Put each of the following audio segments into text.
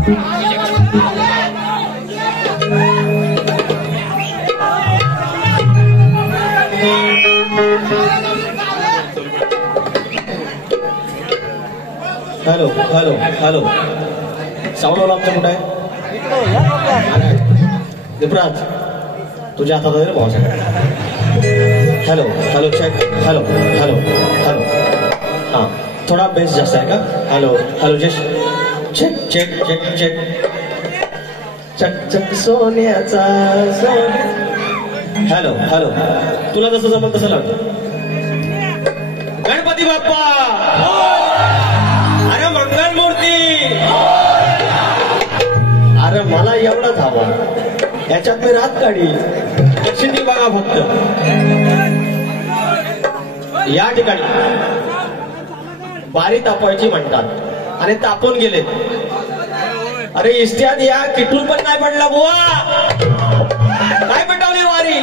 Hello hello hello साऊंडवाला आमच्या कुठं आहे? दिपराज तुझ्या हातात आहे रे भावासाठी. Hello hello check. Hello hello hello. हां थोडा बेस जास्त आहे का? हॅलो हॅलो जश चेक चेक चेक चेक. चक चक सोन्याचा सोन. हॅलो हॅलो तुला जसं जमल तसं लाव. गणपती बाप्पा. अरे मंगल मूर्ती. अरे मला एवढंच हवं, याच्यात मी रात काढी. दक्षिणी बघा फक्त. या ठिकाणी बारी तापवायची म्हणतात आणि तापून गेले. अरे इस्त्यात या किटून पण नाही पडला बुवा. काय पेटवली वारी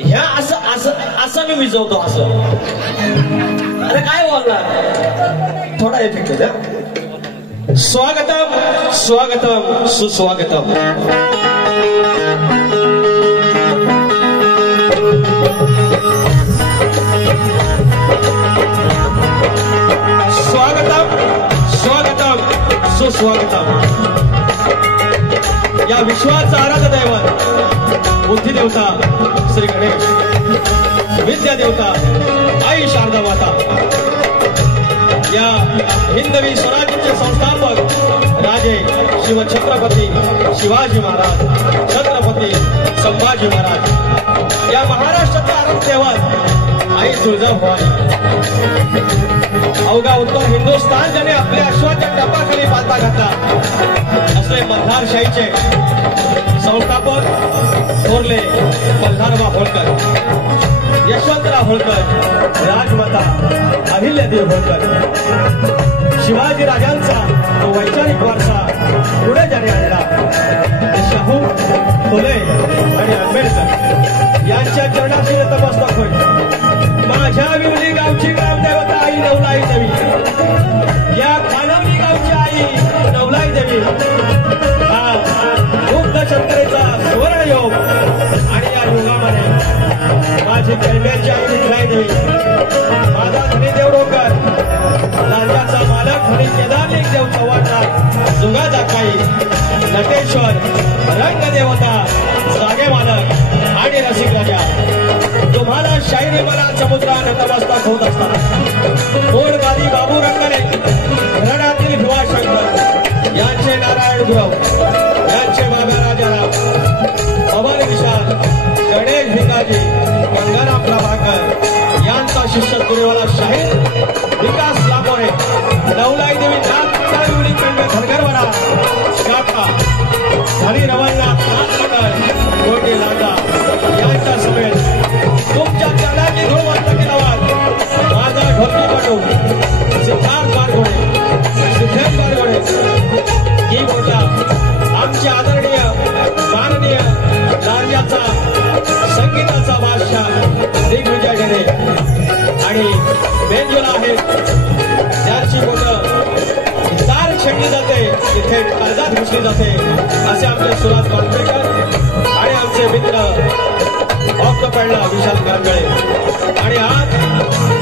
ह्या. असं असं असं मी विजवतो असं. अरे काय बोलणार, थोडा इफेक्ट आहे. स्वागतम स्वागतम सुस्वागतम. स्वागतम स्वागतम सुस्वागतम. या विश्वाचा आराध्य दैवत बुद्धी देवता श्री गणेश, विद्या देवता आई शारदा माता, या हिंदवी स्वराज्याचे संस्थापक राजे शिवछत्रपती शिवाजी महाराज, छत्रपती संभाजी महाराज, या महाराष्ट्राचे आराध्य दैवत आई तुळजाभवानी. अवघा उत्तर हिंदुस्थान ज्याने आपल्या अश्वाच्या टपाखाली पालथा घातला असे मल्हारशाहीचे संस्थापक थोरले मल्हारबा होळकर, यशवंतराव होळकर, राजमाता अहिल्यादेवी होळकर. शिवाजी राजांचा तो वैचारिक वारसा पुढे ज्याने आणला ते शाहू, फुले आणि आंबेडकर यांच्या चरणाशी नतमस्तक होईल. माझ्या विवली गावची ग्रामदेवता आई नवलाई देवी, या खानवली गावची आई नवलाई देवी, हा मुग्ध शंकरेचा सुवर्ण योग. आणि या योगामध्ये माझी कलम्याची आई निघलाई देवी, माझा धनी देवरोकर, लांजाचा मालक धनी केदारलिंग देव चव्हाणराज, जुगा जाकाई, नटेश्वर, रंगदेवता, जागे मालक आणि रसिक राजा. तुम्हाला शाहिरी मला समुद्रा नतमस्तक होत असताना गोडगादी बाबू रंगले, घराण्यातील भिवाशंकर यांचे नारायण गुरव, यांचे बाबा राजाराम, पवन विशाल, गणेश भिकाजी, गंगाराम प्रभाकर यांचा शिष्य तुरेवाला शाहीर विकास लांबोरे, नवलाई देवी नागचाळी खंड घरघरवरा शाखा, हरी रवलनाथ नाथनगर, गोटी लांजा यांच्या समेत तुमच्या चरणाची धूळ वाटते गावात माझा ढोकी पटू सिद्धार्थ बारगोडे, सिद्धेश बारगोडे, ही बोटा आमचे आदरणीय माननीय लांजाचा संगीताचा बादशाह दिग्विजय गणे आणि बेंजोला आहेत, त्यांची बोटं तार छेडली जाते, इथे कर्जात घुसली जाते असे आमचे सुराज मांजरेकर आणि आमचे मित्र ऑफ द पॅडला विशाल गांगळे. आणि आज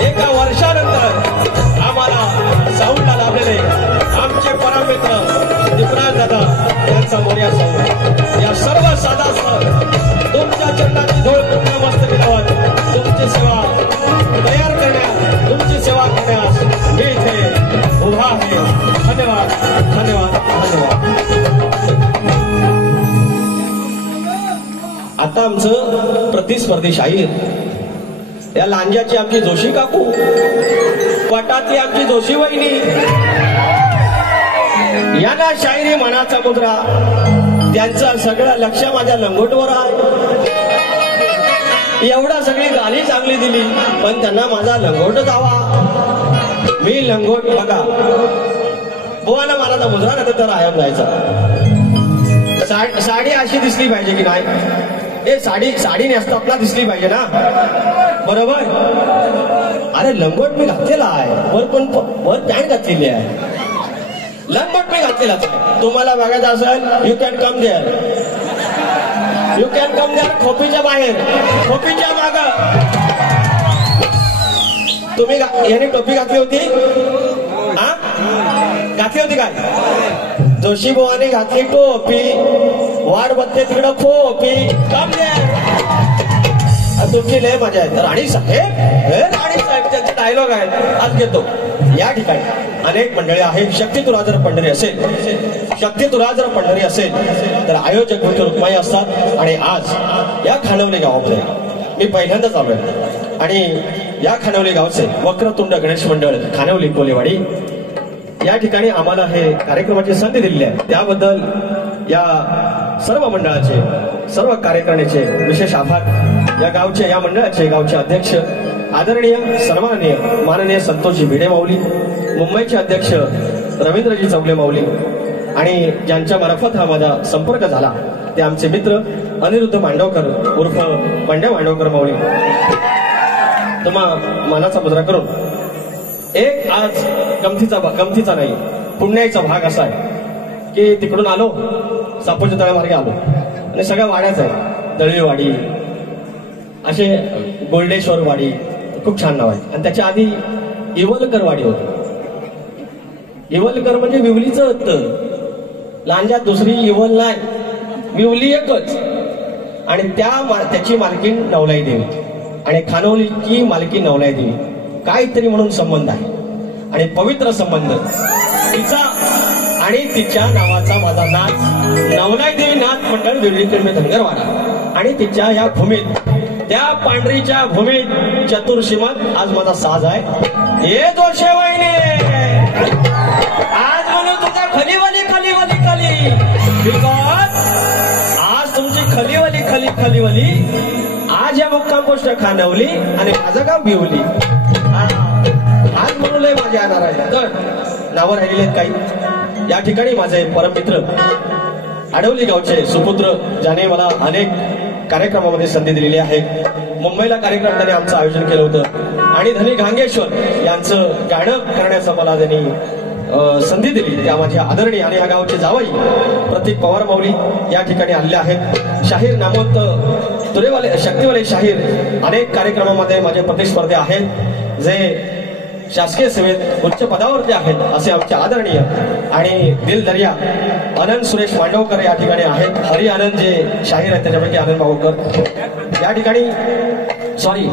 एका वर्षानंतर आम्हाला साऊंडला लाभलेले आमचे परममित्र दिपराज दादा यांचा मोर्या साऊंड. या सर्व साधासह तुमच्या चरणाची धूळ पूर्ण मस्तकी लावत तुमची सेवा तयार करण्यास, तुमची सेवा करण्यास मी इथे उभा आहे. धन्यवाद धन्यवाद धन्यवाद. आता आमचं प्रतिस्पर्धी शाहीर, या लांजाची आमची जोशी काकू, पटातली आमची जोशी वहिनी, यांना शाहिरी मनाचा मुद्रा, त्यांचं सगळं लक्ष माझ्या लंगोटवर आहे. एवढा सगळी गाणी चांगली दिली पण त्यांना माझा लंगोटच हवा. मी लंगोट बघा बुवाना मला तर मुद्रा नाही तर आयाम जायचा. साडी अशी दिसली पाहिजे की नाही, ए साडी नेसताना दिसली पाहिजे ना, बरोबर. अरे लंगोट मी घातलेला आहे, वर पॅन्ट घातलेली आहे. लंगोट मी घातलेलाच आहे. तुम्हाला बघायचं असेल you can come there, you can come there. खोपीच्या बाहेर, खोपीच्या माग. तुम्ही याने टोपी घातली होती, हा घातली होती काय? जोशी बुवाने घातली टोपी, वाट बघते तिकडं खोपी. Come there. तुमची लय मजा आहे. राणी साहेब, राणी साहेब त्यांचे डायलॉग आहेत. आज घेतो. या ठिकाणी अनेक मंडळी आहेत. शक्ती तुला जर पंढरी असेल, शक्ती तुला जर पंढरी असेल तर आयोजक म्हणजे रुक्माई असतात. आणि आज या खानवली गावामध्ये मी पहिल्यांदाच आलोय आणि या खानवली गावचे वक्रतुंड गणेश मंडळ खानवली कोलेवाडी या ठिकाणी आम्हाला हे कार्यक्रमाची संधी दिलेली आहे. त्याबद्दल या सर्व मंडळाचे, सर्व कार्यकर्त्यांचे विशेष आभार. या गावचे, या मंडळाचे गावचे अध्यक्ष आदरणीय सन्माननीय माननीय संतोषजी भिडे माऊली, मुंबईचे अध्यक्ष रवींद्रजी चौगले माऊली आणि ज्यांच्या मार्फत हा माझा संपर्क झाला ते आमचे मित्र अनिरुद्ध मांडवकर उर्फ पंड्या मांडवकर माऊली. तुम्हा मानाचा मुजरा करून एक आज गमतीचा नाही पुण्याचा भाग असा आहे की तिकडून आलो, सापोच्या तळ्यामार्गे आलो आणि सगळ्या वाड्याच आहे. दळवीवाडी, असे गोल्डेश्वर वाडी, खूप छान नाव आहे. आणि त्याच्या आधी इवलकर वाडी होती. इवलकर म्हणजे विवलीचं होतं. लांजात दुसरी इवल नाही, विवली एकच. आणि त्याची मालकीण नवलाई देवी आणि खानवलीची मालकीण नवलाई देवी. काहीतरी म्हणून संबंध आहे आणि पवित्र संबंध. तिचा आणि तिच्या नावाचा माझा नाच नवलाई देवी नाथ मंडळ विवलीकडे धनगरवाडा आणि तिच्या या भूमीत, त्या पांढरीच्या भूमीत चतुर्शीमत आज माझा साज आहे. हे जोशे वहिने आज म्हणून तुझा खलीवाली खलीवाली खली, बिकॉज आज तुमची खलीवाली आज या मुक्काम पोस्ट खानवली आणि माझं गाव भिवली. आज म्हणून लय मजा येणार आहे. तर नावं राहिलेले आहेत काही. या ठिकाणी माझे परममित्र आडवली गावचे सुपुत्र ज्याने मला अनेक कार्यक्रमामध्ये संधी दिलेली आहे. मुंबईला कार्यक्रम त्याने आमचं आयोजन केलं होतं आणि धनी घांगेश्वर यांचं गाणं करण्याचं मला त्यांनी संधी दिली. त्या माझ्या आदरणीय आणि या गावचे जावई प्रतीक पवार माऊली या ठिकाणी आलेले आहेत. शाहीर नामवंत तुरेवाले शक्तीवाले शाहीर अनेक कार्यक्रमामध्ये माझे प्रतिस्पर्धी आहेत जे शासकीय सेवेत उच्च पदावरती आहेत. असे आमचे आदरणीय आणि दिलदर्या आनंद सुरेश मांडवकर या ठिकाणी आहेत. हरी आनंद जे शाहीर आहेत त्याच्यापैकी आनंद भाऊकर या ठिकाणी, सॉरी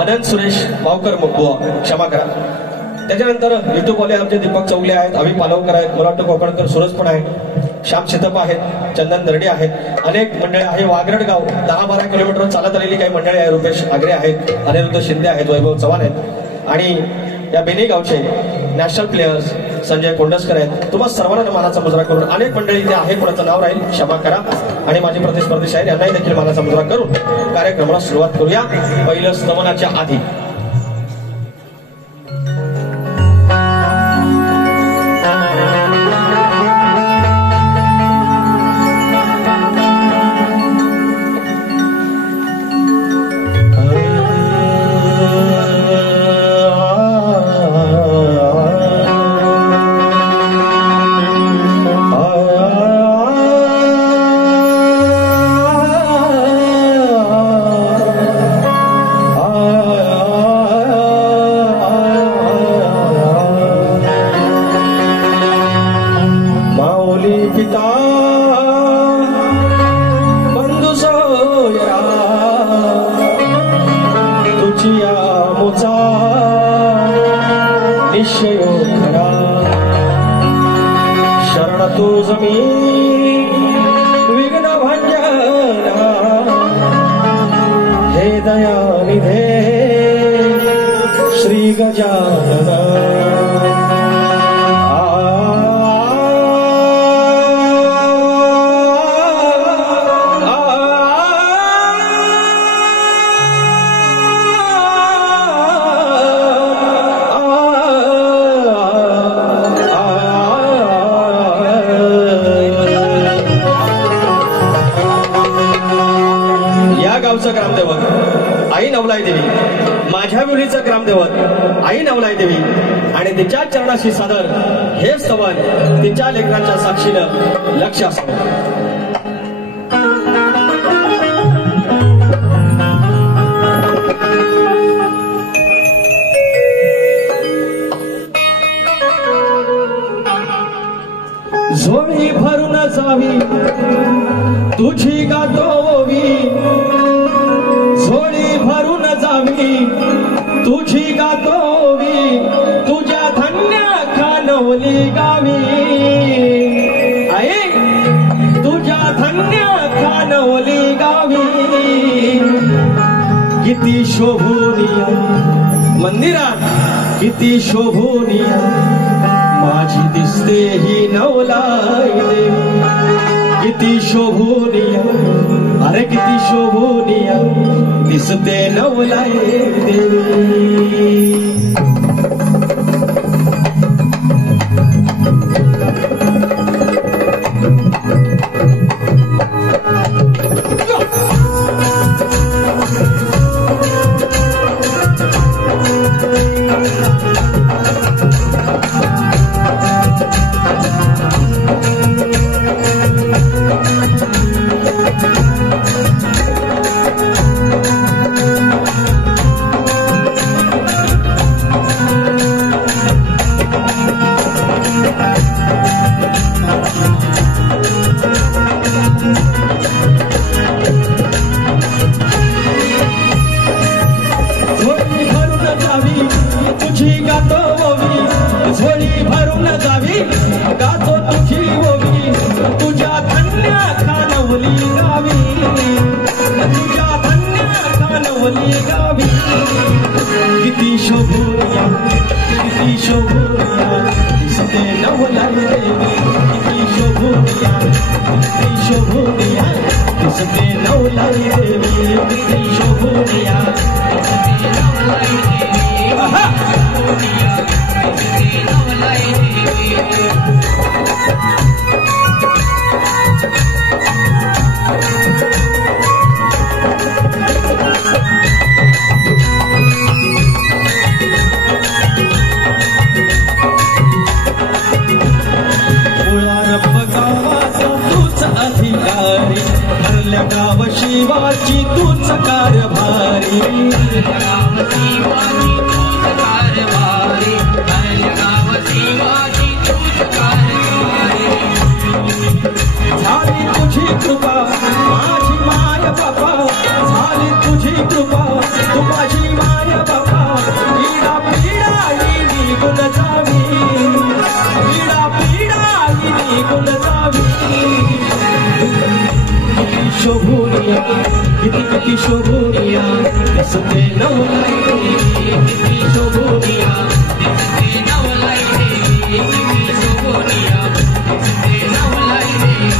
आनंद सुरेश भाऊकर, क्षमा करा. त्याच्यानंतर युट्यूबवाले आमचे दीपक चौगले आहेत, अभि पालवकर आहेत, मला वाटतं कोकणकर सुरज पण आहे, श्याम चितप्पा आहेत, चंदन दर्डे आहेत. अनेक मंडळी आहे. वागरड गाव 10-12 किलोमीटर चालत आलेली काही मंडळी आहे. रुपेश आगरे आहेत, अनिरुद्ध शिंदे आहेत, वैभव चव्हाण आहेत आणि या बेनी गावचे नॅशनल प्लेयर्स संजय कोंडसकर आहेत. तुम्हाला सर्वांना मानाचा मुजरा करून अनेक मंडळी इथे आहे, कोणाचं नाव राहील क्षमा करा. आणि माझे प्रतिस्पर्धी शाहीर यांनाही देखील मानाचा मुजरा करून कार्यक्रमाला सुरुवात करूया. पहिलं स्तमनाच्या आधी ग्रामदैवत आई नवलाई देवी, माझ्या मुलीचं ग्रामदैवत दैवत आई नवलाई देवी आणि तिच्या चरणाशी सादर हे स्तवन तिच्या लेकरांच्या साक्षीनं लक्ष असावं. झोळी भरून जावी तुझी गातोवी, झोळी भरून जावी तुझी गातोवी, तुझ्या धन्य खानवली गावी. आई तुझ्या धन्य खानवली गावी. किती शोभूनिया मंदिरात किती शोभूनिया माझी दिसते ही नवलाई देवी. किती शोभूनिया अरे किती शोभूनिया दिसते नवलाई देवी. किती शोभूनिया किती शोभूनिया दिसते नवलाई देवी. किती शोभूनिया किती शोभूनिया दिसते नवलाई देवी. किती शोभूनिया दिसते नवलाई देवी. दिसते नवलाई देवी. गाव शिवाची तूच कारभारी. गाव शिवाची तूच कारभारी. गाव शिवाची तूच कारभारी. झाली तुझी कृपा माझी माय बापा. झाली तुझी कृपा तू माझी माय बापा. पीडा पीडा ही निघून जावी. पीडा पीडा ही निघून जावी. शोभूनिया किती किती शोभूनिया दिसते नवलाई देवी. किती शोभूनिया दिसते नवलाई देवी. किती शोभूनिया दिसते नवलाई देवी.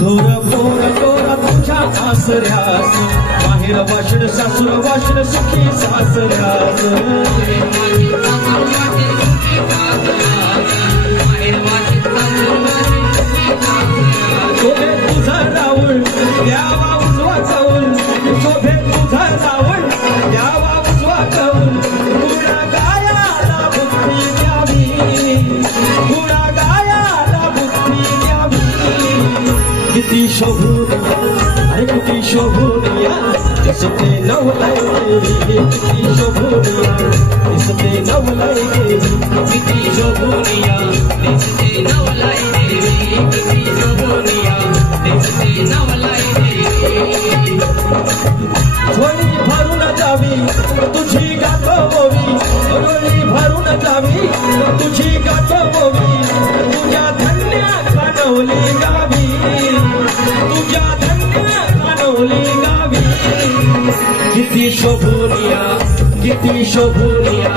ढोर भोर डोरा तुझ्या आसऱ्यास. माहेर वाशड सासूर वाशड सुखी सासऱ्यास. शोभे तुझा रावळ द्यावा उजवा चावल. शोभे तुझा रावळ द्यावा उजवा चावल. गुणा गायाला बुद्धी द्यावी. गुणा गायाला बुद्धी द्यावी. किती शोभूनिया अरे किती शोभूनिया दिसते नवलाई देवी. किती शोभूनिया दिसते नवलाई देवी. किती शोभूनिया दिसते नवलाई देवी. किती शोभूनिया दिसते नवलाई देवी. झोळी भरून जावी तुझी गातोवी. झोळी भरून जावी तुझी गातोवी. तुझ्या धन्य खानवली गावी. तुझ्या धन्य खानवली गावी. किती शोभूनिया किती शोभूनिया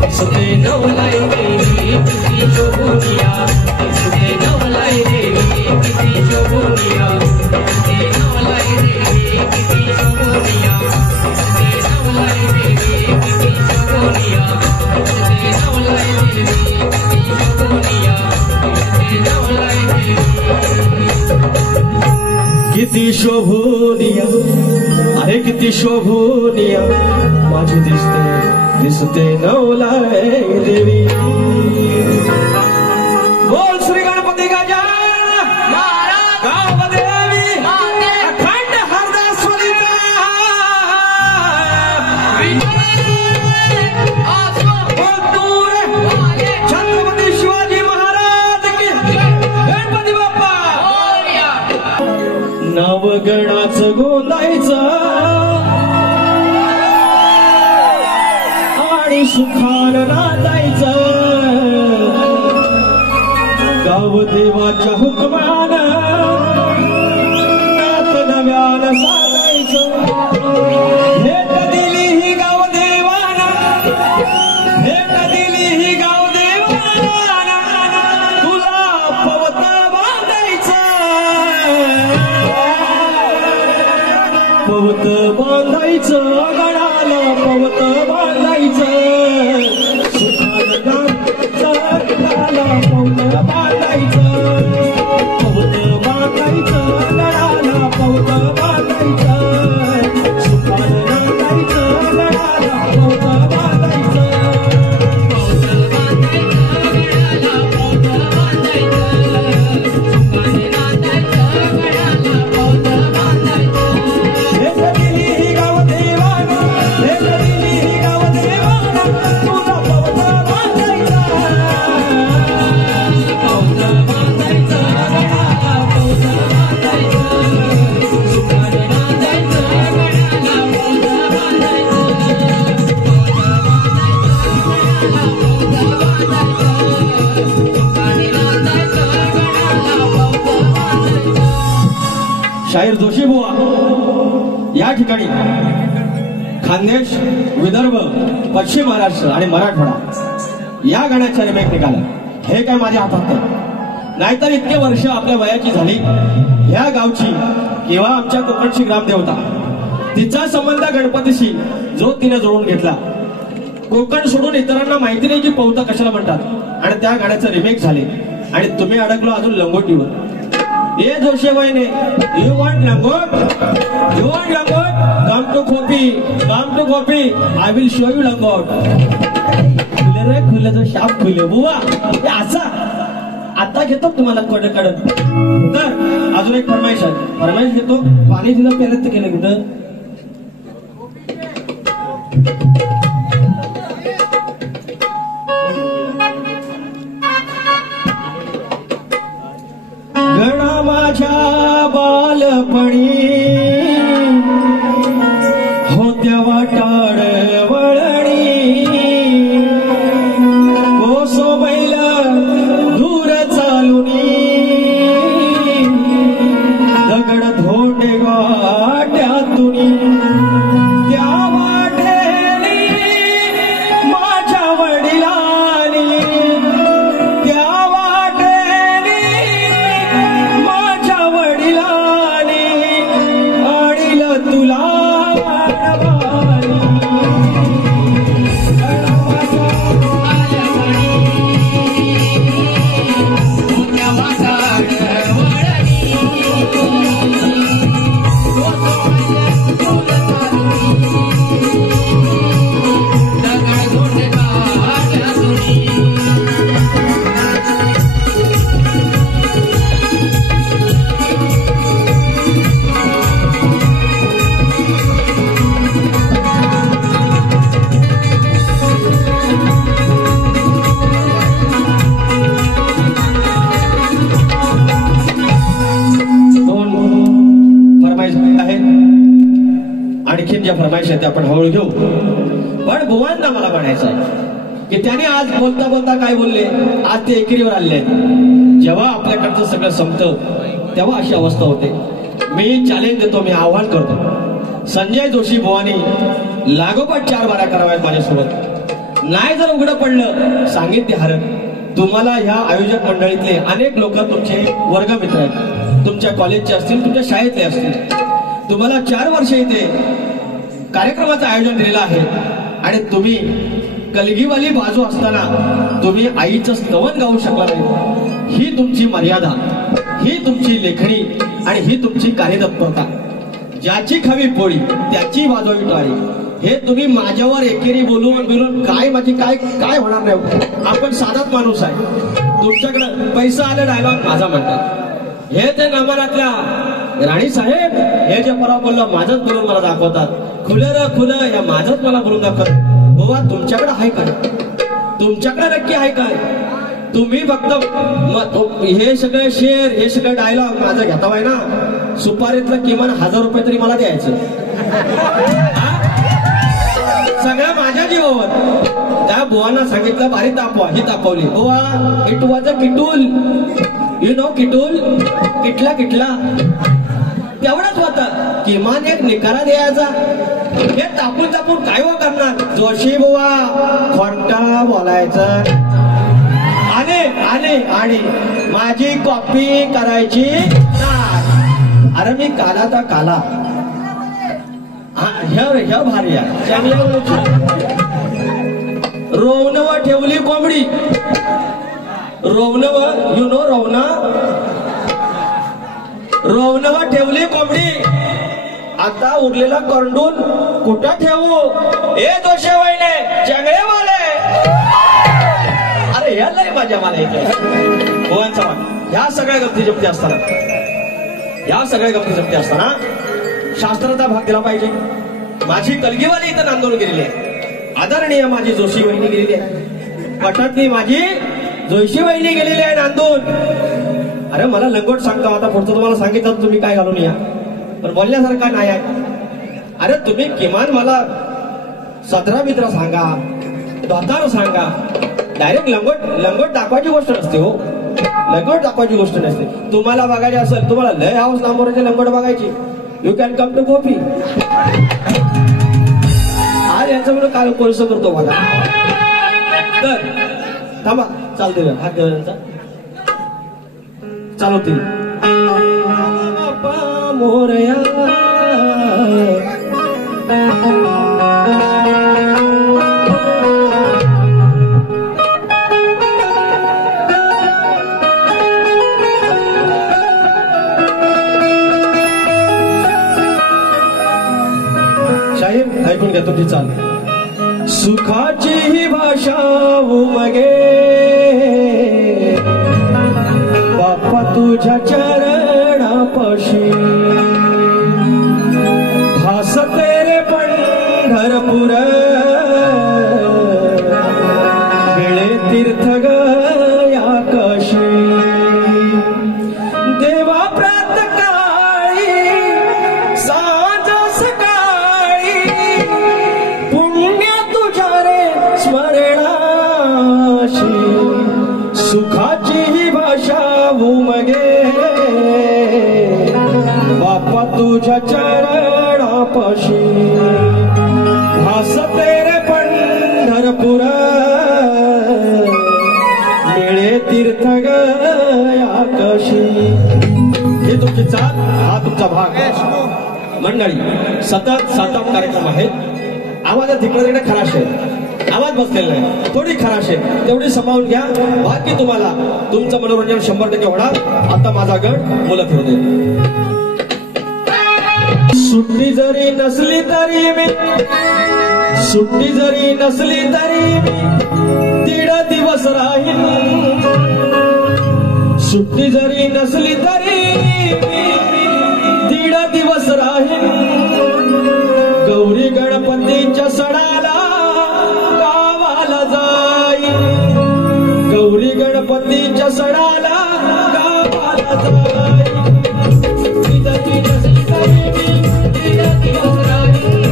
दिसते नवलाई देवी. किती शोभूनिया दिसते नवलाई देवी. किती शोभूनिया दिसते नवलाई देवी. किती शोभूनिया दिसते नवलाई किती शोभूनिया, अरे किती शोभूनिया माझी दिसते नवलाय देवी. बोल श्री गणपती गजानन महाराज गावदेवी अखंड हरदासवरीचा छत्रपती शिवाजी महाराज की गणपती बाप्पा. नवगणाचं गोंदायचं आणि सुखान नांदायचं गावदेवाच्या हुकमान नात नव्यानं साधायचं. भेट दिली ही गावदेवाना, भेट दिली ही गावदेवाना तुला पवत बांधायचं, पवत बांधायचं गणाला पवत बांधायचं. सुखान गणाला पवत बांधायचं, पवत बांधायचं गणाला पवत बांधायचं. सुखान बांधायचं गणाला पवत बांधायचं. शाहीर जोशी बुवा या ठिकाणी खानदेश, विदर्भ, पश्चिम महाराष्ट्र आणि मराठवाडा या गाण्याचा रिमेक निघाला. हे काय माझ्या हातात नाही, नाहीतर इतके वर्ष आपल्या वयाची झाली ह्या गावची किंवा आमच्या कोकणची ग्रामदेवता तिचा संबंध गणपतीशी जो तिने जोडून घेतला. कोकण सोडून इतरांना माहिती नाही की पवता कशाला म्हणतात आणि त्या गाण्याचं रिमेक झाले आणि तुम्ही अडकलो अजून लंगोटीवर. ये जोशी वहिने यू वॉन्ट लंगोट, यू वॉन्ट लंगोट, come to coffee I will show you लंगोट. खुले रे खुले तो शाप खुले बुवा हे असा आता घेतो तुम्हाला कडक. तर अजून एक फरमाईश आहे, फरमाईश घेतो. पाणी दिलं पेरत केलं कुठं गणा माझ्या बालपणी होत्या वाटाड वळणी. कोसो बैल दूर चालुनी दगड धोंडे वाट्यातुनी. त्या वाटेनी माझ्या वडिलांनी, त्या वाटेनी माझ्या वडिलांनी आणील तुला फरमाईश आहे ते आपण हळू घेऊ. पण बुवांना मला म्हणायचं आहे की त्याने आज बोलता बोलता काय बोलले, आज ते एकेरीवर आले. जेव्हा आपल्याकडचं सगळं संपतं तेव्हा अशी अवस्था होते. मी चॅलेंज देतो, मी आव्हान करतो, संजय जोशी बुवानी लागोपाठ 4 बाऱ्या कराव्यात माझ्यासोबत. नाही जर उघडं पडलं सांगितले हरत. तुम्हाला ह्या आयोजक मंडळीतले अनेक लोक तुमचे वर्गमित्र आहेत, तुमच्या कॉलेजचे असतील, तुमच्या शाळेतले असतील. तुम्हाला 4 वर्ष इथे कार्यक्रमाचं आयोजन दिलेलं आहे आणि तुम्ही कलगीवाली बाजू असताना तुम्ही आईचं स्तवन गाऊ शकला नाही, ही तुमची मर्यादा, ही तुमची लेखणी आणि ही तुमची कार्यतत्परता. ज्याची खावी पोळी त्याची वाजवावी टाळी, हे तुम्ही माझ्यावर एकेरी बोलून काय माझी काय काय होणार नाही. आपण साधाच माणूस आहे. तुमच्याकडे पैसा आला डायलॉग माझा म्हणतात, हे ते नमनातल्या राणी साहेब हे जे परवा बोललं माझंच बोलून मला दाखवतात. खुलं र खुलं या माझंच मला बोलून दाखवत. बाबा तुमच्याकडे आहे काय? तुमच्याकडे नक्की आहे काय? तुम्ही फक्त हे सगळे शेर हे सगळे डायलॉग माझं घेतावाय ना, सुपारीतलं किमान 1000 रुपये तरी मला द्यायचं. सगळं माझ्या जीवावर. त्या बुवांना सांगितलं भारी तापवा, ही तापवली. बुवा it was a kettle, you know kettle, किटला किटला तेवढंच होतं. किमान एक निकारा द्यायचा. हे तापून तापून काय हो करणार? जोशी बुवा खोटा बोलायचं आणि आणि आणि माझी कॉपी करायची. अरे मी काला तर काला, ह्या भारी आहे. रोवनव ठेवली कोंबडी, रोवनव यु नो रोवना, रोवनव ठेवली कोंबडी. आता उरलेला करंडून कुठं ठेवू? ए दोषे वहिने चंगळे वाले, अरे ह्यालाही माझ्या मला इथे गोव्यांचा मान. ह्या सगळ्या गमती जमती असताना, ह्या सगळ्या गमती जमती असताना शास्त्राचा भाग दिला पाहिजे. माझी कलगीवाली इथं नांदून गेलेली आहे. आदरणीय माझी जोशी वहिनी गेलेली आहे. पटातली माझी जोशी वहिनी गेलेली आहे नांदून. अरे मला लंगोट सांगता, आता पुढचं तुम्हाला सांगितलं तुम्ही काय घालून या, पण बोलण्यासारखा नाही आहे. अरे तुम्ही किमान मला सदरा मित्र सांगा, धोतार सांगा. डायरेक्ट लंगोट दाखवायची गोष्ट नसते हो, लंगोट दाखवायची गोष्ट नसते. तुम्हाला बघायची असेल, तुम्हाला लय हाऊस नांबोराची लंगोट बघायची, you can come to coffee. आज यांचं म्हणून काय कोर्स करतो मला. तर थांबा, चालते हात देवा यांचा चालवते. मोरया शाहीर ऐकून घ्या तुमची चाल. सुखाची ही भाषा उमगे बाप्पा तुझ्या चरणापाशी, भासते रे पंढरपूर वेळे तीर्थ गया कशी. देवा प्रात काळी सांज सकाळी पुण्य तुझ्या रे स्मरणाशी. सुखाची ही भाषा उमगे बाप्पा तुझ्या चरणापाशी, भासते रे पंढरपूर मिळे तीर्थ गया कशी. हे तुमची चाल, हा तुमचा भाग. मंडळी सतत कार्यक्रम आहेत. आवाजात तिकडे तिकडे खराश आहे, आवाज बसलेला नाही, थोडी खराश आहे, तेवढी सांभाळून घ्या. बाकी तुम्हाला तुमचं मनोरंजन 100% होणार. आता माझा गट मुलं फिरू दे. सुट्टी जरी नसली तरी मी, सुट्टी जरी नसली तरी मी 1.5 दिवस राहीन. सुट्टी जरी नसली तरी मी 1.5 दिवस राहीन. गौरी गणपतीच्या सणाला गावाला जाईन. गौरी गणपतीच्या सणाला गावाला जाईन. सुट्टी जरी नसली तरी मी 1.5 दिवस राहीन.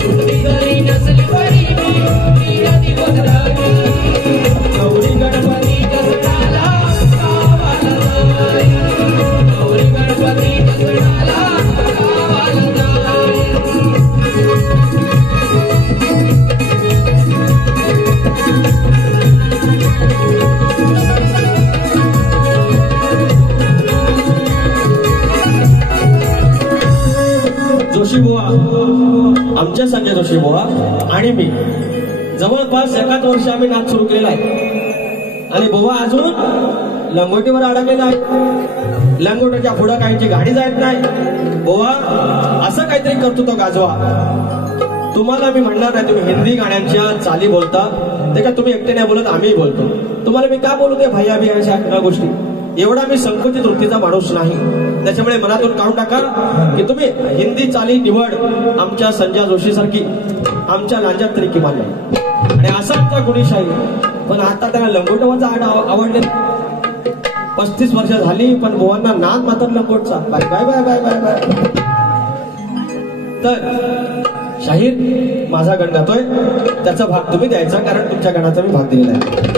सुट्टी जरी नसली तरी मी 1.5 दिवस राहीन. गौरी गणपतीच्या सणाला गावाला जाईन. गौरी गणपतीच्या सणाला गावाला जाईन. जोशी बुवा, आमच्या संजय जोशी बुवा आणि मी जवळपास एकाच वर्षी आम्ही नाच सुरू केलेला आहे आणि बुवा अजून लंगोटीवर अडकलेला आहे. लंगोटीच्या पुढे काहींची गाडी जात नाही. बुवा असं काहीतरी करतो तो गाजवा. तुम्हाला मी म्हणणार नाही तुम्ही हिंदी गाण्यांच्या चाली बोलता ते का तुम्ही एकटे नाही बोलत, आम्ही बोलतो. तुम्हाला मी का बोलू ते भैया बिया गोष्टी. एवढा मी संकुचित वृत्तीचा माणूस नाही. त्याच्यामुळे मनातून काढून टाका की तुम्ही हिंदी चाली निवड आमच्या संजय जोशी सारखी आमच्या लांजात तरी किमान नाही. आणि असा आमचा गुणीशाही. पण आता त्याला लंगोटवाचा आवडले. 35 वर्ष झाली पण बुवांना नाद मात्र लंगोटचा. बाय बाय बाय बाय बाय बाय. तर शाहीर माझा गण गातोय त्याचा भाग तुम्ही द्यायचा कारण तुमच्या गणाचा मी भाग दिलेला आहे.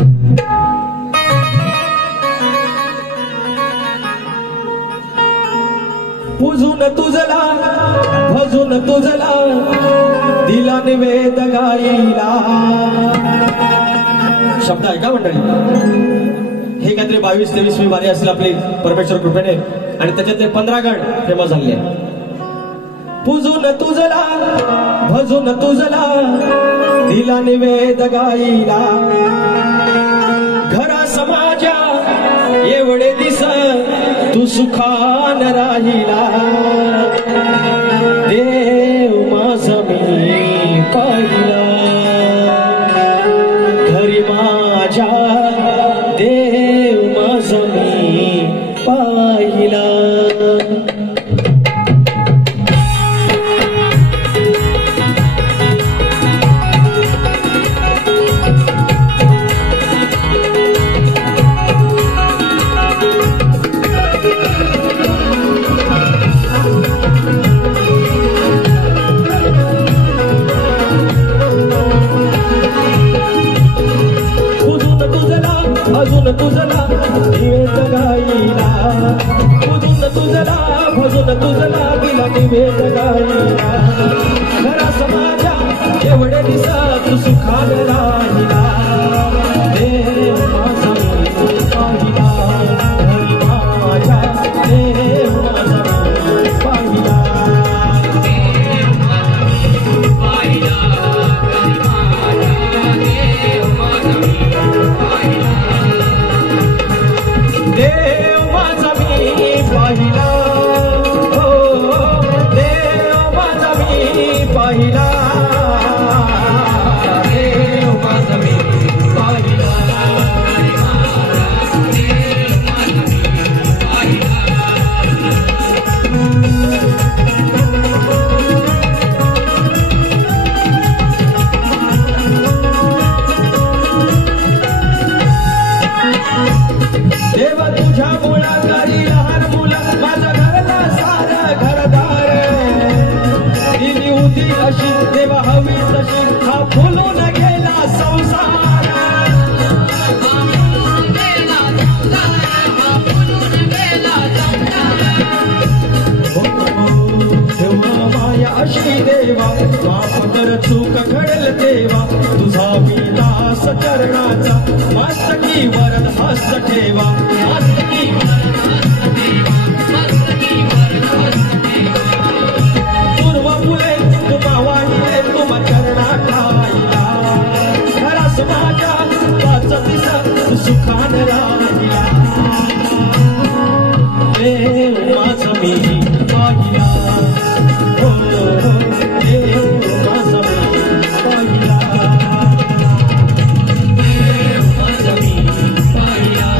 पूजून तुझला भजून तुझला दिला निवेद गाईला. शब्द ऐका मंडळी. हे काहीतरी 22-23वी वारी असेल आपली परमेश्वर कृपेने आणि त्याच्यातले 15 गण फेमस झाले आहेत. पूजून तुझला भजून तुझला दिला निवेद गाईला. घरा समाजा एवढे दिस तू सुखान राहिला. देव माझा मी पाहिला घरी माझ्या. देव माझा मी पाहिला. भजून तुझला निवेद गाईला. पूजून तुझला भजून तुझला दिला निवेद गाईला. घरा समाजा एवढे दिसा तू सुखान राहिला. देव माझा मी पाहिला घरी माझ्या. देव माझा मी पाहिला. देव माझा मी पाहिला. हो देव माझा मी पाहिला. देव माझा मी पाहिला. देव तुझ्या मुळाकारी लहान मुलं माझ्या घरला सारा घरदार. दिली होती अशी देवा हवी तशी हा फुलून गेला संसार. तेव्हा माया अशी देवा माफ कर चूक घडल देवा. तुझा मी दास चरणाचा मस्तकी वरद हस्त ठेवा. मस्तकी वरद हस्त ठेवा. मस्तकी वरद हस्त ठेवा. पूर्व फुले तुम्हा वाहिले तुम चरणा ठाईला. घरास माझ्या पाच दिस सुखान राहिला. देव माझा मी पाहिला. हो देव माझा मी पाहिला. देव माझा मी पाहिला.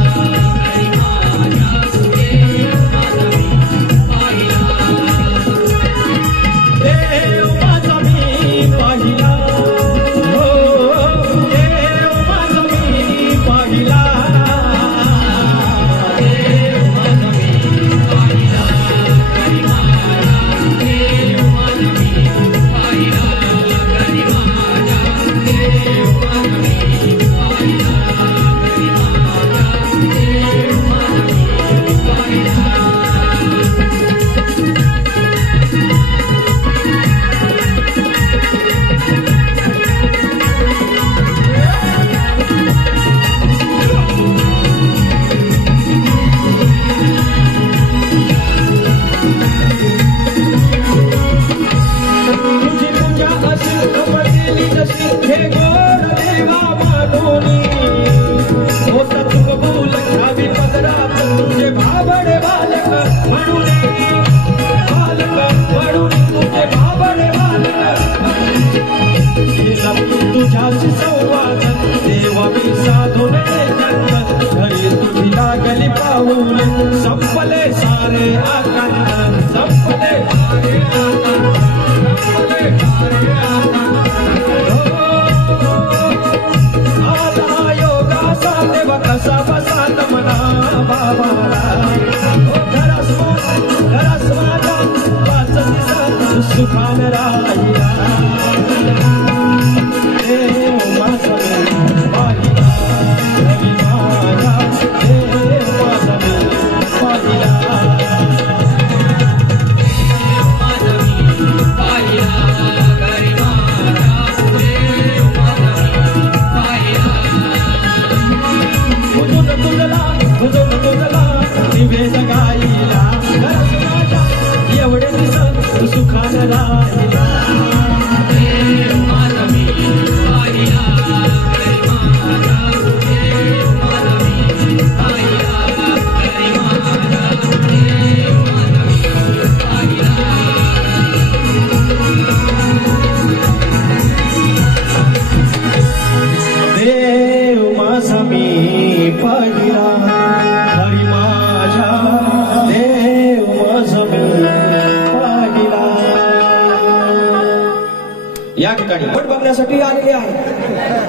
घ्या.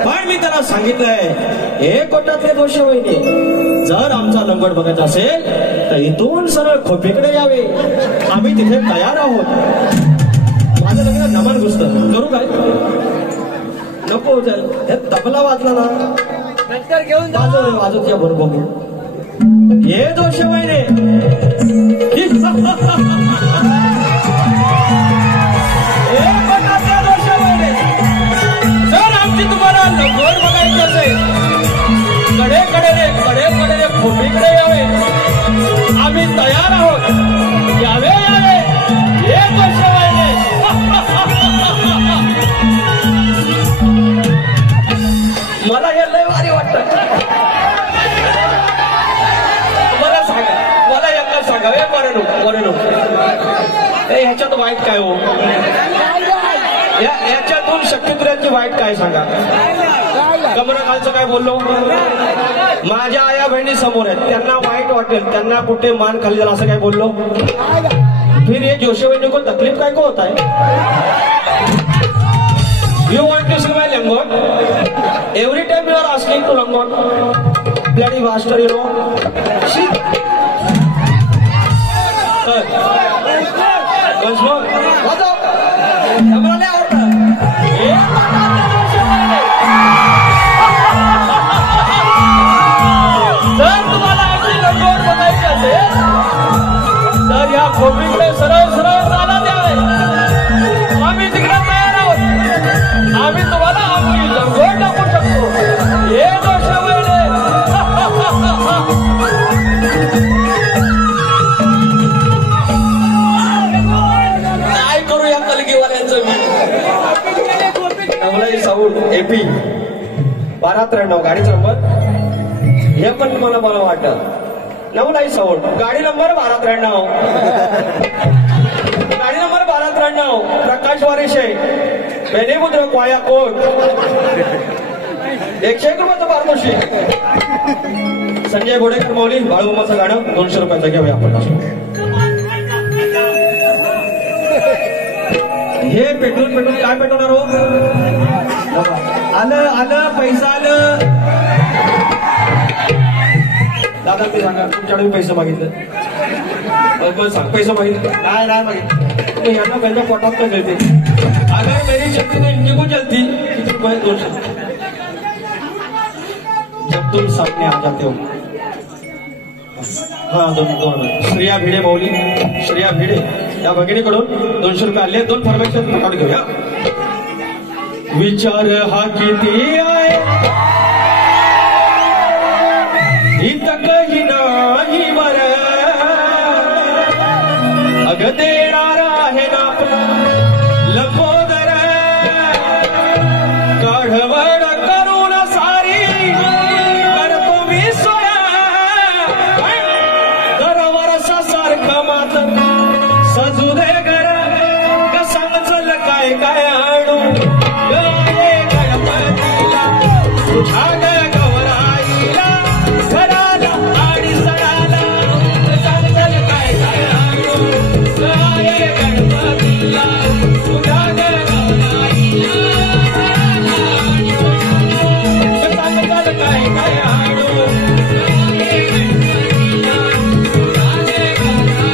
पण मी त्याला सांगितलंय, हे कोटातले दोष वहिनी, जर आमचा लंगोट बघायचा असेल तर इथून सरळ खोपीकडे यावे, आम्ही तिथे तयार आहोत. माझं लग्न नमन घुसत करू काय? नको हे तबला वाजला ना नंतर घेऊन जा. वाजवत या बरोबर. हे दोष वहिनी, जर आमची तुम्हाला लंगोट बघायची असेल, कडे खोपीकडे यावे, आम्ही तयार आहोत. यावे हे दोष वहिनी. मला हे लय भारी वाटत. मला सांगा, मला एकदा सांगा, हे बरं ह्याच्यात वाईट काय हो? याच्यातून शक्यत्र्याची वाईट काय सांगा? कमराखालचं काय बोललो? माझ्या आया बहिणी समोर आहेत, त्यांना वाईट वाटेल, त्यांना कुठे मान खाली झाला असं काय बोललो? फिर ये जोशी बहिणी को तकलीफ काय को होता है? You want to see my langot? Every time you are asking to langot, bloody bastard, you know. See? Once more. What's up? Kamera le aur जर तुम्हाला आपली लंगोट बघायची असेल तर या खोपीकडे सरळ चाला द्यावे. आम्ही तिकडे तयार आहोत. आम्ही तुम्हाला आमची लंगोट दाखवू शकतो. हे दोष वहिनी. काय करू या कलगीवाल्यांचं मी? नवलाई साऊंड एपी 1293 गाडीचा नंबर हे पण मला वाटत. नवलाई साऊंड गाडी नंबर 1293, गाडी नंबर 1293, प्रकाश वारिशे, बेनेमुद्र क्वाया कोट, 101 रुपयाचं पारितोषिक. संजय गोडेकर मौली बाळूमाचं गाणं 200 रुपयाचं घ्यावे आपण. हे पेट्रोल काय पेटवणार हो? आलं पैसा आलं. दादा ते सांगा, तुमच्याकडे पैसे मागितले? सांग, पैसे मागितले? नाही मागितले. यांना पहिल्या पोटात का जळते? अगर मेरी शक्ति तो इनकी को जलती. किती रुपये? 200. जब तुम सामने आ जाते हो. हा दोन श्रेया भिडे मौली, श्रेया भिडे या भगिनीकडून 200 रुपये आले. 2 फरमाईश काढून घेऊया. विचार हा किती आहे इथं काही नाही बर, अग देणार आहे ना लंबोदर. काढवड करून सारी करतो मी सोया, दरवर्षा सारखं मात्र सजू दे घर. कसं चल काय काय आणू गे गणपतीला तुझ्या गवराईला घराला आणि सणाला. कसं चल काय काय आणू गे गणपतीला तुझ्या गवराईला. कसं चल काय काय आणू गे गणपतीला तुझ्या गवराईला.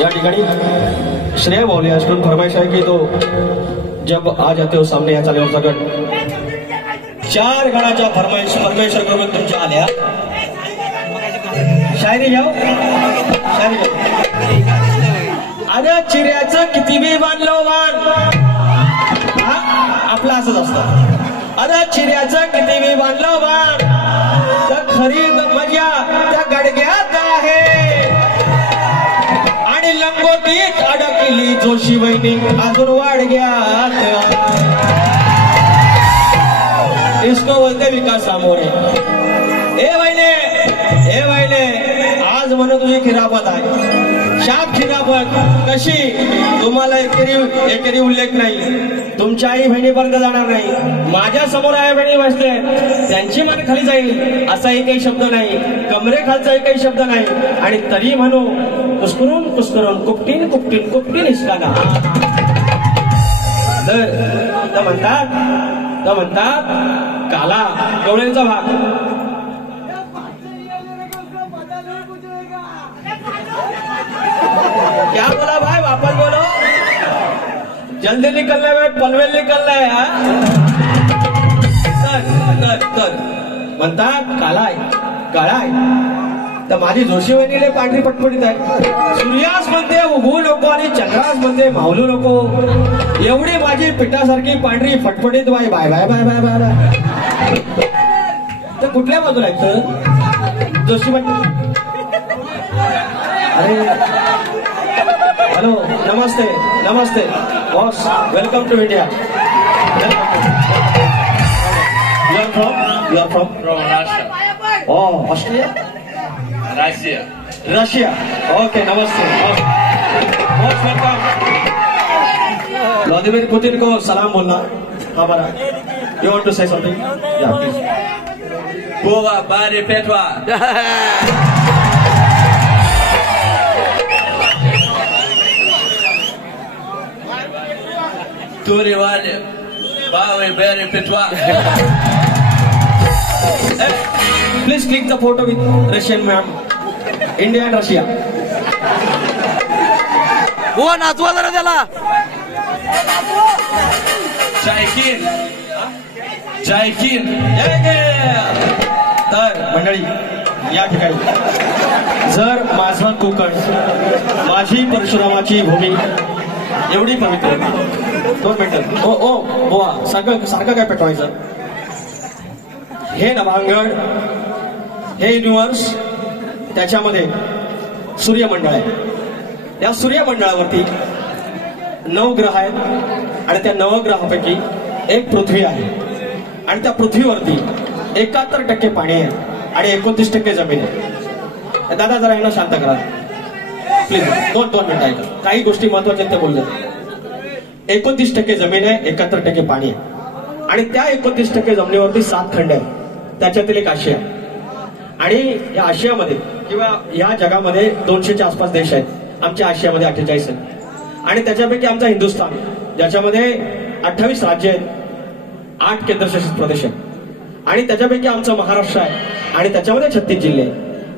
या ठिकाणी श्रेया मौली आजकडून फरमाइश आहे की तो जब आ जाते हो सामने या चालेवर सगळं 4 गणाच्या परमेश्वर करून तुमच्या आल्या. शायरी जाओ, शायरी जाओ. अरे चिऱ्याचं किती बी बांधलो बाण, आपलं असंच असतं. अरे चिऱ्याचं किती बी बांधलो बाण, तर खरी मजा त्या गडग्यात आहे. आणि लंगोटीत अडकली जोशी वहिनी अजून वाडग्यात. इसको बोलते विकास सामोरे. ए वहिने आज म्हणून तुझी खिरापत आहे. शाप खिरापत कशी तुम्हाला एकेरी उल्लेख नाही, तुमच्या आई बहिणीपर्यंत जाणार नाही. माझ्या समोर आई बहिणी बसले, त्यांची मान खाली जाईल असा एकही शब्द नाही, कमरे खालचा एकही शब्द नाही. आणि तरी म्हणू कुस्करून कुस्करून कुपटीन कुपटीन कुपटीन हिसकाना. तर म्हणतात काला गवळ्यांचा भाग. क्या बोला भाई, वापस बोलो. जल्दी निकलना है, पनवेल निकलना है. तर म्हणतात काळा आहे. तर माझी जोशी वहिनीले पांढरी पटपटीत आहे. सूर्यास म्हणते उगवू नको आणि चंद्रास म्हणते मावलू नको. एवढी माझी पिठासारखी पांढरी फटफटीत बाय बाय बाय बाय बाय बाय बाय. तर कुठल्या बाजूला आहे जोशी वहिनी? अरे हॅलो, नमस्ते boss, welcome to India. You are from Australia, Russia. Okay, नमस्ते, मोस्ट वेलकम. व्लादिमीर पुतिन को सलाम बोलना. हमारा you want to say something? या please. Boa Bari Petwa. Turi Wadi Bawi Bari Petwa. Please click the photo with Russian ma'am. India and Russia. हो नाचवा जरा त्याला. Jaikin. तर मंडळी, या ठिकाणी जर माझा कोकण, माझी परशुरामाची भूमी एवढी पवित्र. 2 मिनिटं. ओ बोवा, सारखं काय पेटवायचं? हे नभांगण, हे युनिव्हर्स, त्याच्यामध्ये सूर्यमंडळ आहे. या सूर्यमंडळावरती 9 ग्रह आहेत आणि त्या 9 ग्रहापैकी एक पृथ्वी आहे. आणि त्या पृथ्वीवरती 71% पाणी आहे आणि 29% जमीन आहे. दादा जरा यांना शांत करा प्लीज. 2 मिनिटं ऐका, काही गोष्टी महत्वाच्या त्या बोलतात. 29% जमीन आहे, 71% पाणी आहे. आणि त्या 29% जमिनीवरती 7 खंड आहे. त्याच्यातील एक आशिया. आणि या आशियामध्ये किंवा या जगामध्ये 200च्या आसपास देश आहेत. आमच्या आशियामध्ये 48 आहेत. आणि त्याच्यापैकी आमचा हिंदुस्थान, ज्याच्यामध्ये 28 राज्य आहेत, 8 केंद्रशासित प्रदेश आहेत. आणि त्याच्यापैकी आमचा महाराष्ट्र आहे आणि त्याच्यामध्ये 36 जिल्हे आहेत.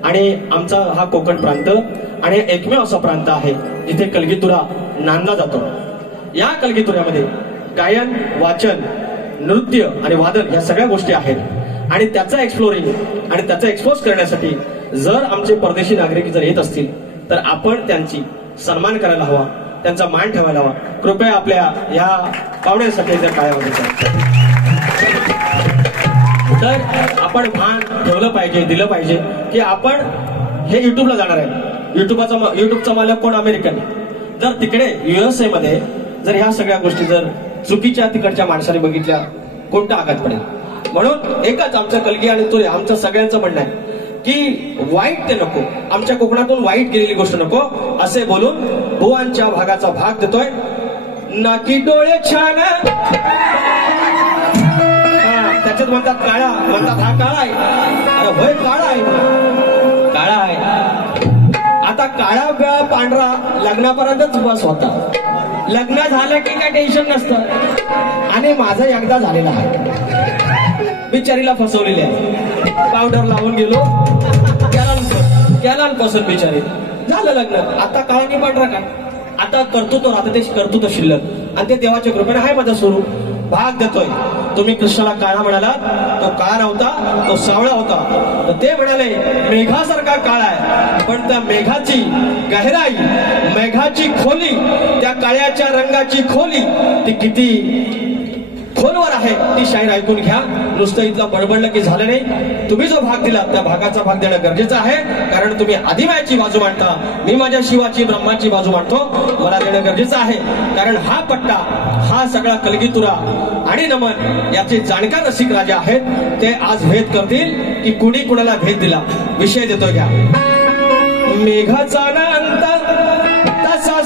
आणि आमचा हा कोकण प्रांत आणि एकमेव असा प्रांत आहे जिथे कलगीतुरा नांदला जातो. या कलगीतुऱ्यामध्ये गायन, वाचन, नृत्य आणि वादन या सगळ्या गोष्टी आहेत. आणि त्याचं एक्सप्लोरिंग आणि त्याचं एक्सपोज करण्यासाठी जर आमचे परदेशी नागरिक जर येत असतील तर आपण त्यांची सन्मान करायला हवा, त्यांचा मान ठेवायला हवा. कृपया आपल्या या पाहुण्यांसाठी जर काय तर आपण मान ठेवलं पाहिजे, दिलं पाहिजे की आपण हे युट्यूबला जाणार आहे. युट्यूबचा मालक कोण? अमेरिकन. जर तिकडे USA मध्ये जर ह्या सगळ्या गोष्टी जर चुकीच्या तिकडच्या माणसाने बघितल्या, कोणता आघात पडेल? म्हणून एकच आमचं कलगी आणि तुरे आमचं सगळ्यांचं म्हणणं आहे की वाईट ते नको, आमच्या कोकणातून वाईट गेलेली गोष्ट नको असे बोलून भुवांच्या भागाचा भाग देतोय. नाकी डोळे छान, त्याच्यात म्हणतात काळा, म्हणतात हा काळा आहे. अरे होय, काळा आहे. आता काळा बिळा पांढरा लग्नापर्यंतच बस होता. लग्न झालं की काय टेन्शन नसतं. आणि माझं एकदा झालेलं आहे. बिचारीला फसवलेली आहे. पावडर लावून गेलो, केला पसंत बिचारी, झालं लग्न. आता काळा आणि पांढरा काय? आता कर्तृत्व राहतं, ते कर्तृत्व शिल्लक आणि ते देवाच्या कृपेने आहे माझं स्वरूप. भाग देतोय. तुम्ही कृष्णाला काळा म्हणाला, तो काळा नव्हता, तो सावळा होता. तर ते म्हणाले मेघासारखा काळा आहे, पण त्या मेघाची गहराई, मेघाची खोली, त्या काळ्याच्या रंगाची खोली ती किती खोलवर आहे ती शाहीर ऐकून घ्या. नुसतं इथलं बडबडलं की झालं नाही. तुम्ही जो भाग दिला त्या भागाचा भाग देणं गरजेचं आहे. कारण तुम्ही आदिमायाची बाजू मांडता, मी माझ्या शिवाची ब्रह्माची बाजू मांडतो, मला देणं गरजेचं आहे. कारण हा पट्टा, हा सगळा कलगीतुरा आणि नमन याचे जाणकार रसिक राजा आहेत. ते आज भेद करतील की कुणी कुणाला भेद दिला. विषय देतो घ्या. मेघाचा अंत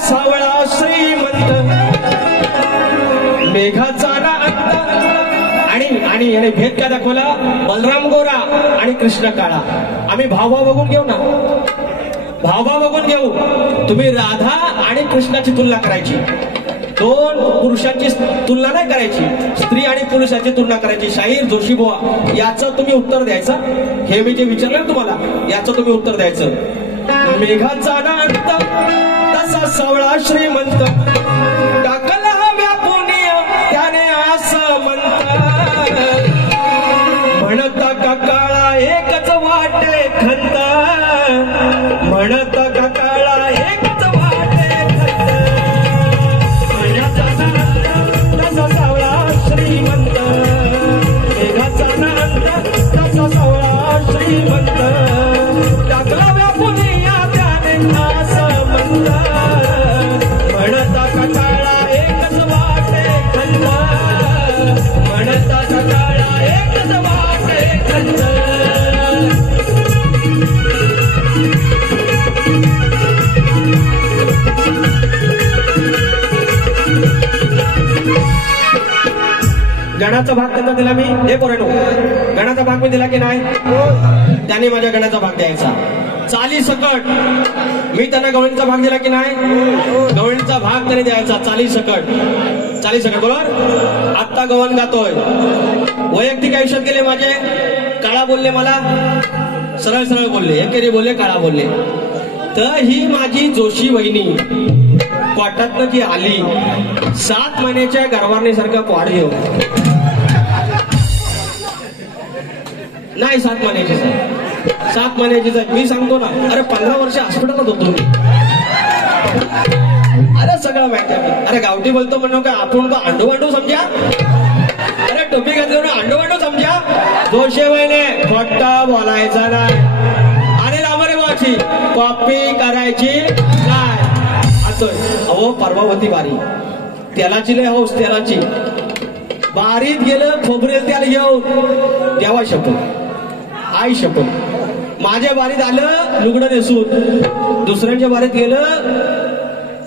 सावळा श्रीमंत मेघाचा ना अंत. आणि याने भेद का दाखवला, बलराम गोरा आणि कृष्ण काळा. आम्ही भावभाव बघून घेऊ ना, भावभाव बघून घेऊ. तुम्ही राधा आणि कृष्णाची तुलना करायची, दोन पुरुषांची तुलना नाही करायची, स्त्री आणि पुरुषाची तुलना करायची. शाहीर जोशी बुवा याचं तुम्ही उत्तर द्यायचं. हे मी जे विचारलं तुम्हाला याचं तुम्ही उत्तर द्यायचं. मेघाचा ना अंत तसा सावळा श्रीमंत टाकला व्यापून त्याने असं म्हणत. म्हणता का काळा एकच वाटे खंत, म्हणता का काळा एकच वाटे खंत. मेघाचा ना अंत तसा सावळा श्रीमंत, मेघाचा ना अंत तसा सावळा श्रीमंत टाकला व्यापून त्याने असं म्हणत. म्हणता का काळा एकच वाटे खंत, म्हणता का काळा एकच वाटे खंत. गणाचा भाग त्यांना दिला मी. हे पोरांनो, गणाचा भाग मी दिला की नाही? त्यांनी माझ्या गणाचा भाग द्यायचा. चाली सकट मी त्यांना गवळीचा भाग दिला की नाही? गवळीचा भाग त्यांनी द्यायचा. चाली सकट, चाली सकट बरोबर. आत्ता गवळण गातोय. वैयक्तिक आयुष्यात गेले माझे, काळा बोलले मला, सरळ सरळ बोलले, एकेरी बोलले, काळा बोलले. तर ही माझी जोशी वहिनी कोर्टातनं जी आली, 7 महिन्याच्या गरवारणीसारखा पोहाड घेऊ नाही, 7 महिन्याची साहेब, 7 महिन्याचीच आहे. मी सांगतो ना, अरे 15 वर्ष हॉस्पिटलात होतो मी. अरे सगळं माहिती आहे. अरे गावठी बोलतो म्हणून का आपण का अंडू अंडू समजा? अरे टोपी घातली अंडू अंडू समजा? जोशे वहिने खोटा बोलायचा नाही आणि लांबरे बाची कॉपी करायची नाही. अहो परवा होती बारी, तेलाची लय हौस, तेलाची. बारीत गेलं खोबरेल त्याला घेऊन, देवा शपथ, आई शपथ. माझ्या बारीत आलं लुगडं नेसून, दुसऱ्यांच्या बारीत गेलं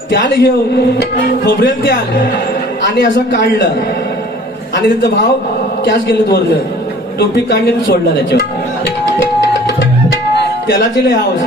त्याला घेऊन, खोबरेल त्याल, आणि असं काढलं आणि त्यांचा भाव कॅश गेलं वरलं, टोपी काढली सोडला त्याच्यावर. त्यालाची लय हौस.